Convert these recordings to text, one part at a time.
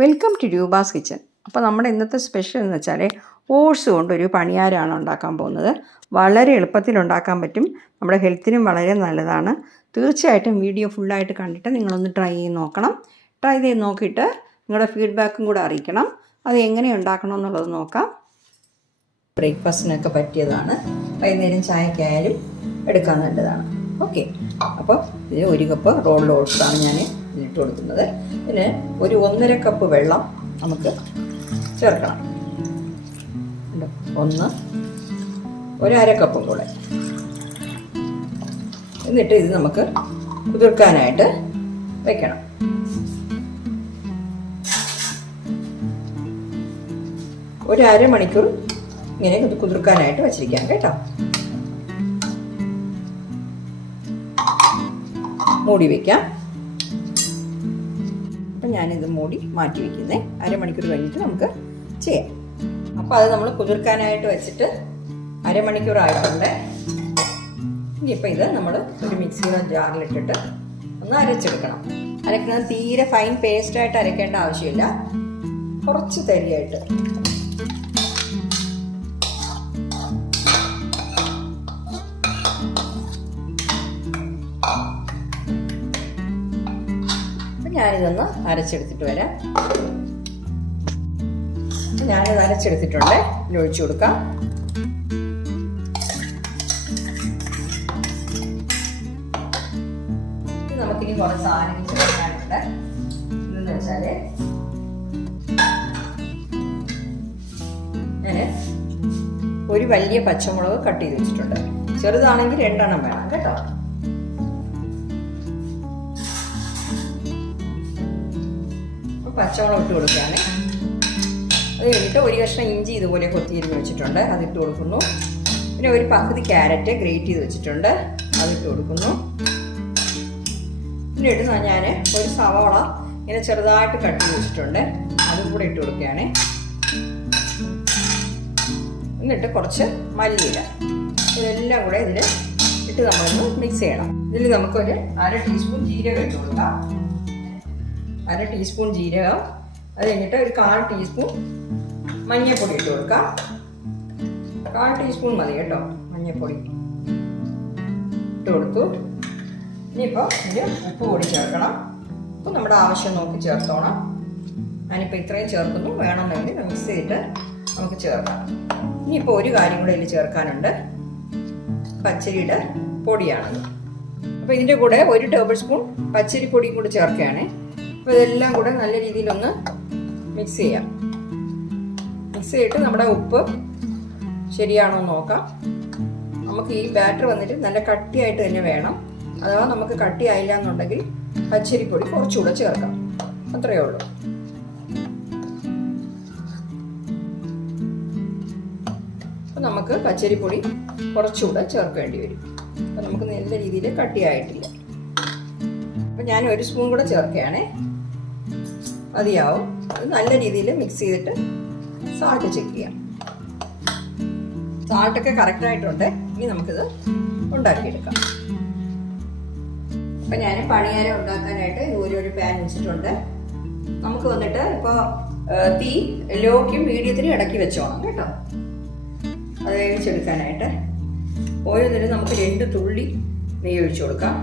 Welcome to Roopa's kitchen. അപ്പോൾ നമ്മുടെ ഇന്നത്തെ സ്പെഷ്യൽ എന്ന് വെച്ചാൽ ഓട്സ് കൊണ്ടൊരു പണിയാരമാണ് ഉണ്ടാക്കാൻ പോകുന്നത്. വളരെ എളുപ്പത്തിൽ ഉണ്ടാക്കാൻ പറ്റും. നമ്മുടെ ഹെൽത്തിനും വളരെ നല്ലതാണ്. തീർച്ചയായിട്ടും വീഡിയോ ഫുള്ളായിട്ട് കണ്ടിട്ട് നിങ്ങളൊന്ന് ട്രൈ ചെയ്ത് നോക്കണം. ട്രൈ ചെയ്ത് നോക്കിയിട്ട് നിങ്ങളുടെ ഫീഡ്ബാക്കും കൂടെ അറിയിക്കണം. അത് എങ്ങനെ ഉണ്ടാക്കണം എന്നുള്ളത് നോക്കാം. ബ്രേക്ക്ഫാസ്റ്റിനൊക്കെ പറ്റിയതാണ്. വൈകുന്നേരം ചായക്കായാലും എടുക്കാൻ നല്ലതാണ്. ഓക്കെ, അപ്പോൾ ഇത് 1 കപ്പ് റോൾഡ് ഓട്സാണ് ഞാൻ ഇട്ട് കൊടുക്കുന്നത്. ഇതിന് ഒരു 1.5 കപ്പ് വെള്ളം നമുക്ക് ചേർക്കണം. 1 1/2 കപ്പും കൂടെ. എന്നിട്ട് ഇത് നമുക്ക് കുതിർക്കാനായിട്ട് വെക്കണം. ഒരു അരമണിക്കൂർ ഇങ്ങനെ കുതിർക്കാനായിട്ട് വെച്ചിരിക്കാം കേട്ടോ. മൂടി വയ്ക്കാം. അപ്പം ഞാനിത് മൂടി മാറ്റി വയ്ക്കുന്നത്. അരമണിക്കൂർ കഴിഞ്ഞിട്ട് നമുക്ക് ചെയ്യാം. അപ്പോൾ അത് നമ്മൾ കുതിർക്കാനായിട്ട് വെച്ചിട്ട് അരമണിക്കൂറായിട്ടുണ്ട്. ഇനിയിപ്പോൾ ഇത് നമ്മൾ ഒരു മിക്സിയുടെ ജാറിലിട്ടിട്ട് ഒന്ന് അരച്ചെടുക്കണം. അരക്കുന്നത് തീരെ ഫൈൻ പേസ്റ്റായിട്ട് അരയ്ക്കേണ്ട ആവശ്യമില്ല. കുറച്ച് തരിയായിട്ട്. ഞാനിതൊന്ന് അരച്ചെടുത്തിട്ട് വരാം. ഞാനിത് അരച്ചെടുത്തിട്ടുണ്ട്. ഇതിൽ ഒഴിച്ചു കൊടുക്കാം. നമുക്കിനി കുറച്ച് സാധനങ്ങൾ ചേർക്കാനുണ്ട്. ഇതെന്ന് വെച്ചാല് ഞാൻ ഒരു വലിയ പച്ചമുളക് കട്ട് ചെയ്ത് വെച്ചിട്ടുണ്ട്. ചെറുതാണെങ്കിൽ 2 എണ്ണം വേണം കേട്ടോ. പച്ചമുളക് ഇട്ട് കൊടുക്കുകയാണ്. അത് കഴിഞ്ഞിട്ട് ഒരു കഷ്ണം ഇഞ്ചി ഇതുപോലെ കൊത്തിയിരുന്ന് വെച്ചിട്ടുണ്ട്, അതിട്ട് കൊടുക്കുന്നു. പിന്നെ ഒരു പകുതി ക്യാരറ്റ് ഗ്രേറ്റ് ചെയ്ത് വെച്ചിട്ടുണ്ട്, അതിട്ട് കൊടുക്കുന്നു. പിന്നെ ഇട്ട് ഞാൻ ഒരു സവാള ഇങ്ങനെ ചെറുതായിട്ട് കട്ട് ചെയ്ത് വെച്ചിട്ടുണ്ട്, അതും കൂടെ ഇട്ട് കൊടുക്കുകയാണ്. എന്നിട്ട് കുറച്ച് മല്ലിയില, ഇതെല്ലാം കൂടെ ഇതിൽ ഇട്ട് നമ്മളൊന്ന് മിക്സ് ചെയ്യണം. ഇതിൽ നമുക്കൊരു 1/2 ടീസ്പൂൺ ജീരകം ഇട്ട് കൊടുക്കാം. 1/2 ടീസ്പൂൺ ജീരകം. അത് കഴിഞ്ഞിട്ട് ഒരു 1/4 ടീസ്പൂൺ മഞ്ഞൾപ്പൊടി ഇട്ട് കൊടുക്കാം. 1/4 ടീസ്പൂൺ മതി കേട്ടോ മഞ്ഞൾപ്പൊടി ഇട്ട് കൊടുത്തു. ഇനിയിപ്പോൾ ഇതിന് ഉപ്പ് കൂടി ചേർക്കണം. ഉപ്പ് നമ്മുടെ ആവശ്യം നോക്കി ചേർത്തോണം. ഞാനിപ്പോൾ ഇത്രയും ചേർക്കുന്നു. വേണമെന്നുണ്ടെങ്കിൽ മിക്സ് ചെയ്തിട്ട് നമുക്ക് ചേർക്കാം. ഇനിയിപ്പോൾ ഒരു കാര്യം കൂടെ ഇതിൽ ചേർക്കാനുണ്ട്. പച്ചരിയുടെ പൊടിയാണത്. അപ്പോൾ ഇതിൻ്റെ കൂടെ 1 ടേബിൾ സ്പൂൺ പച്ചരിപ്പൊടിയും കൂടി ചേർക്കുകയാണ്. അപ്പോൾ ഇതെല്ലാം കൂടെ നല്ല രീതിയിലൊന്ന് മിക്സ് ചെയ്യാം. മിക്സ് ചെയ്തിട്ട് നമ്മുടെ ഉപ്പ് ശരിയാണോ എന്ന് നോക്കാം. നമുക്ക് ഈ ബാറ്റർ വന്നിട്ട് നല്ല കട്ടിയായിട്ട് തന്നെ വേണം. അഥവാ നമുക്ക് കട്ടിയായില്ല എന്നുണ്ടെങ്കിൽ പച്ചരിപ്പൊടി കുറച്ചുകൂടെ ചേർക്കാം. അത്രയേ ഉള്ളൂ. അപ്പോൾ നമുക്ക് പച്ചരിപ്പൊടി കുറച്ചുകൂടെ ചേർക്കേണ്ടി വരും. അപ്പോൾ നമുക്ക് നല്ല രീതിയിൽ കട്ടിയായിട്ടില്ല. അപ്പോൾ ഞാൻ 1 സ്പൂൺ കൂടെ ചേർക്കുകയാണേ, മതിയാവും. അത് നല്ല രീതിയിൽ മിക്സ് ചെയ്തിട്ട് സാൾട്ട് ചെക്ക് ചെയ്യാം. സാൾട്ടൊക്കെ കറക്റ്റായിട്ടുണ്ട്. ഇനി നമുക്കിത് ഉണ്ടാക്കിയെടുക്കാം. അപ്പം ഞാൻ പണിയാരം ഉണ്ടാക്കാനായിട്ട് ഒരു പാൻ വെച്ചിട്ടുണ്ട്. നമുക്ക് വന്നിട്ട് ഇപ്പോൾ തീ ലോക്കും മീഡിയത്തിനും ഇടയ്ക്ക് വെച്ചോണം കേട്ടോ. അത് വേവിച്ചെടുക്കാനായിട്ട് ഓരോന്നിനും നമുക്ക് 2 തുള്ളി നെയ്യ് ഒഴിച്ചു കൊടുക്കാം.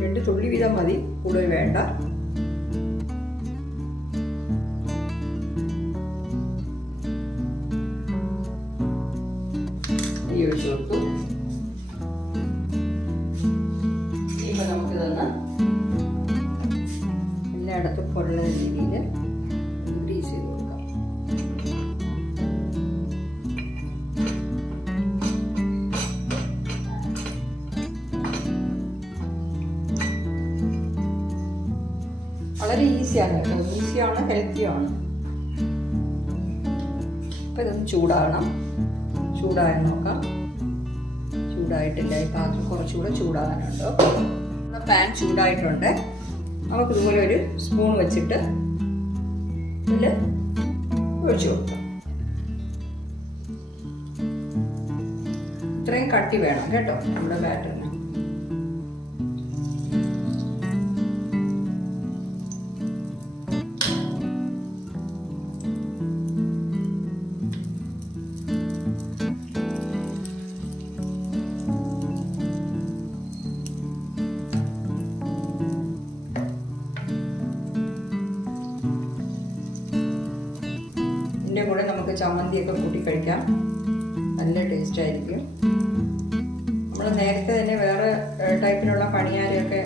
2 തുള്ളി വീതം മതി, കൂടുതൽ വേണ്ട. നെയ്യ് ഒഴിച്ചു കൊടുത്തു. ഇനിയിപ്പോൾ നമുക്കിതൊന്ന് എല്ലായിടത്തും പൊള്ളുന്ന രീതിയിൽ ഗ്രീസ് ചെയ്ത് കൊടുക്കാം. വളരെ ഈസിയാണ് കേട്ടോ. ഈസിയാണ്, ഹെൽത്തിയാണ്. അപ്പം ഇതൊന്ന് ചൂടാകണം. ചൂടായി നോക്കാം. ചൂടായിട്ടില്ല. ഈ പാത്രം കുറച്ചുകൂടെ ചൂടാകാനുണ്ടോ. പാൻ ചൂടായിട്ടുണ്ട്. നമുക്കിതുപോലെ ഒരു സ്പൂൺ വെച്ചിട്ട് ഇതിൽ ഒഴിച്ചു കൊടുക്കാം. ഇത്രയും കട്ടി വേണം കേട്ടോ നമ്മുടെ ബാറ്ററിന്. ഇതിൻ്റെ കൂടെ നമുക്ക് ചമ്മന്തിയൊക്കെ കൂട്ടി കഴിക്കാം. നല്ല ടേസ്റ്റ് ആയിരിക്കും. നമ്മൾ നേരത്തെ തന്നെ വേറെ ടൈപ്പിലുള്ള പണിയാരൊക്കെ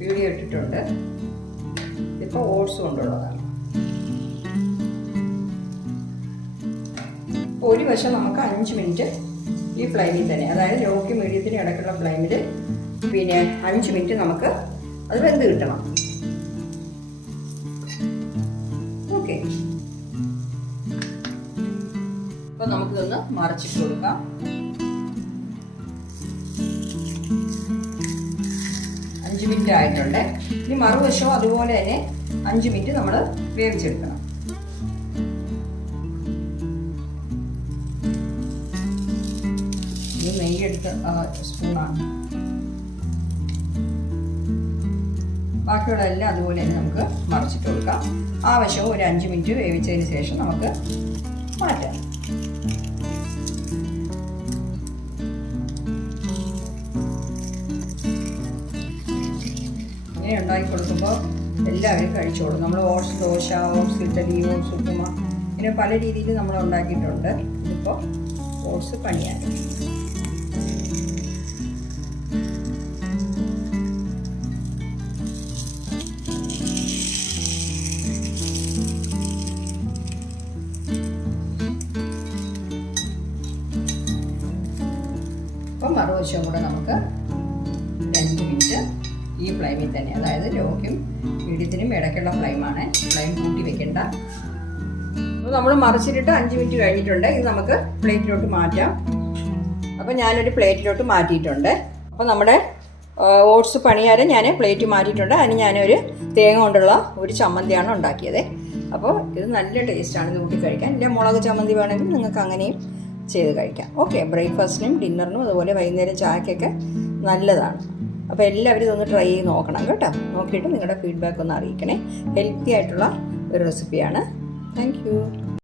വീഡിയോ ഇട്ടിട്ടുണ്ട്. ഇതിപ്പോൾ ഓട്സ് കൊണ്ടുള്ളതാണ്. ഒരു വശം നമുക്ക് 5 മിനിറ്റ് ഈ ഫ്ലെയിമിൽ തന്നെ, അതായത് ലോക്ക് മീഡിയത്തിന് ഇടയ്ക്കുള്ള ഫ്ലെയിമിൽ പിന്നെ 5 മിനിറ്റ് നമുക്ക് അത് വെന്ത് കിട്ടണം. ഓക്കെ, അപ്പോൾ നമുക്കിതൊന്ന് മറിച്ചിട്ട് കൊടുക്കാം. 5 മിനിറ്റ് ആയിട്ടുണ്ട്. ഇനി മറുവശവും അതുപോലെ തന്നെ 5 മിനിറ്റ് നമ്മൾ വേവിച്ചെടുക്കണം. ഇത് നെയ്യെടുത്ത സ്പൂണാണ്. ബാക്കിയുള്ള എല്ലാം അതുപോലെ തന്നെ നമുക്ക് മറിച്ചിട്ട് കൊടുക്കാം. ആ വശവും ഒരു 5 മിനിറ്റ് വേവിച്ചതിന് ശേഷം നമുക്ക് മാറ്റാം. ഇങ്ങനെ ഉണ്ടാക്കി കൊടുക്കുമ്പോൾ എല്ലാവരും കഴിച്ചോളും. നമ്മൾ oats dosa, oats idli, oats upma, ഇങ്ങനെ പല രീതിയിൽ നമ്മൾ ഉണ്ടാക്കിയിട്ടുണ്ട്. ഇതിപ്പോൾ ഓട്സ് പണിയാണ്. അപ്പം മറുവശവും കൂടെ നമുക്ക് 5 മിനിറ്റ് ഈ ഫ്ലെയിമിൽ തന്നെ, അതായത് ലോക്കും മീഡിയത്തിനും ഇടയ്ക്കുള്ള ഫ്ലെയിമാണ്. ഫ്ലെയിം കൂട്ടി വെക്കേണ്ട. അപ്പോൾ നമ്മൾ മറിച്ചിട്ടിട്ട് 5 മിനിറ്റ് കഴിഞ്ഞിട്ടുണ്ട്. ഇത് നമുക്ക് പ്ലേറ്റിലോട്ട് മാറ്റാം. അപ്പോൾ ഞാനൊരു പ്ലേറ്റിലോട്ട് മാറ്റിയിട്ടുണ്ട്. അപ്പോൾ നമ്മുടെ ഓട്സ് പണിയാരം ഞാൻ പ്ലേറ്റ് മാറ്റിയിട്ടുണ്ട്. അതിന് ഞാനൊരു തേങ്ങ കൊണ്ടുള്ള ഒരു ചമ്മന്തിയാണ് ഉണ്ടാക്കിയത്. അപ്പോൾ ഇത് നല്ല ടേസ്റ്റാണ് ഇത് കൂട്ടി കഴിക്കാൻ. ഇല്ല മുളക് ചമ്മന്തി വേണമെങ്കിൽ നിങ്ങൾക്ക് അങ്ങനെയും ചെയ്ത് കഴിക്കാം. ഓക്കെ, ബ്രേക്ക്ഫാസ്റ്റിനും ഡിന്നറിനും അതുപോലെ വൈകുന്നേരം ചായക്കൊക്കെ നല്ലതാണ്. അപ്പോൾ എല്ലാവരും ഇതൊന്ന് ട്രൈ ചെയ്ത് നോക്കണം കേട്ടോ. നോക്കിയിട്ട് നിങ്ങളുടെ ഫീഡ്ബാക്ക് ഒന്ന് അറിയിക്കണേ. ഹെൽത്തി ആയിട്ടുള്ള ഒരു റെസിപ്പിയാണ്. Thank you.